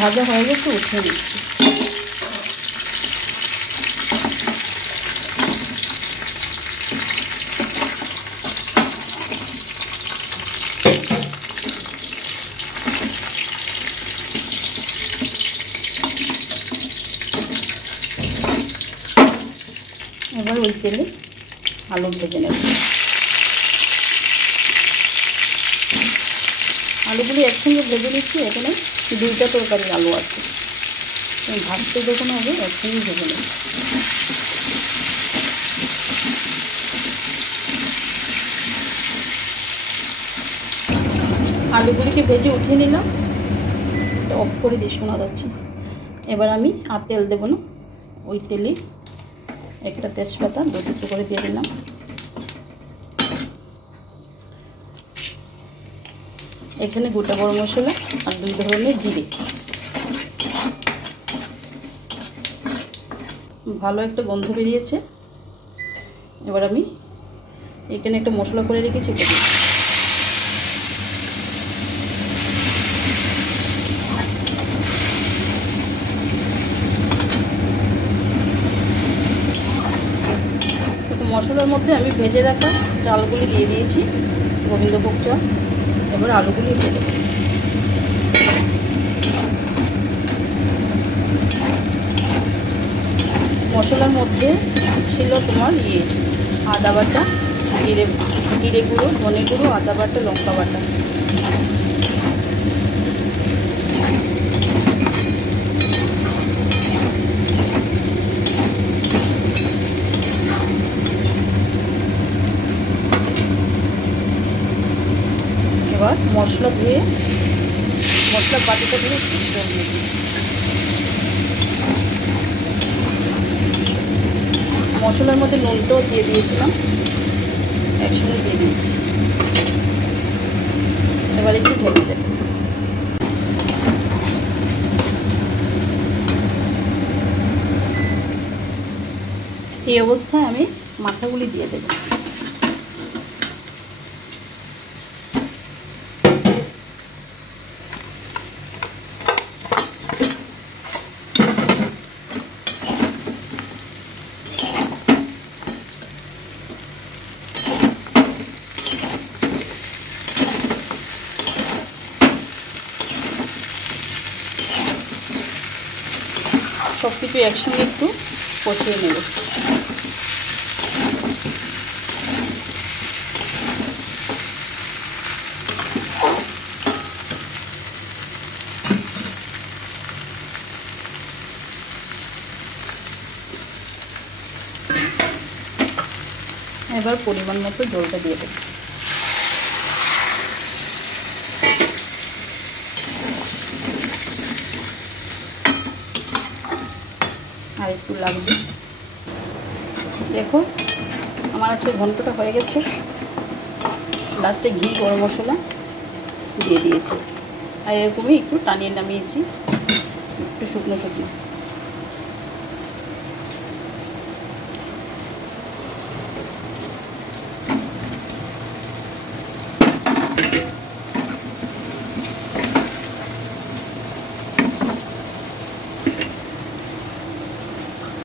ভাজা হয়ে গেছে, উঠিয়ে নিচ্ছি। এবার ওই তেলে আলু ভেজে নেব। আলুগুলি একসঙ্গে ভেজে নিচ্ছি। এখানে 2টা তরকারির আলু আছে, ভাজতে যখন হবে একসঙ্গে ভেজে নেব। আলুগুলিকে ভেজে উঠিয়ে নিলাম, এটা অফ করে দিয়ে শোনা যাচ্ছে। এবার আমি আর তেল দেবো না, ওই তেলে একটা তেজপাতা 2 টুকরো করে দিয়ে দিলাম। এখানে গোটা গরম মশলা আর 2 ধরনের জিরে, ভালো একটা গন্ধ বেরিয়েছে। এবার আমি এখানে একটা মশলা করে রেখেছি, মশলার মধ্যে আমি ভেজে রাখা চালগুলি দিয়ে দিয়েছি, গোবিন্দভোগ চাল। এবার আলুগুলি দিয়ে দেবো। মশলার মধ্যে ছিল তোমার আদা বাটা, জিরে গুঁড়ো, ধনে গুঁড়ো, আদা বাটা, লঙ্কা বাটা। এবার মশলা ধুয়ে মশলার বাটিটা ধুয়ে জল দিয়ে দিই। মশলার মধ্যে নুনটাও দিয়ে দিয়েছিলাম, একসঙ্গে দিয়ে দিয়েছি। এবার একটু ঢেকে দেব। এই অবস্থায় আমি মাথাগুলি দিয়ে দেব। সব কিছু একসঙ্গে একটু কষিয়ে নেব। এবার পরিমাণ মতো জলটা দিয়ে দেব। আর একটু লাগবে। দেখো আমার আজকে ঘন্টটা হয়ে গেছে। লাস্টে ঘি, গরম মশলা দিয়ে দিয়েছি, আর এরকমই একটু টানিয়ে নামিয়েছি, একটু শুকনো শুকনো।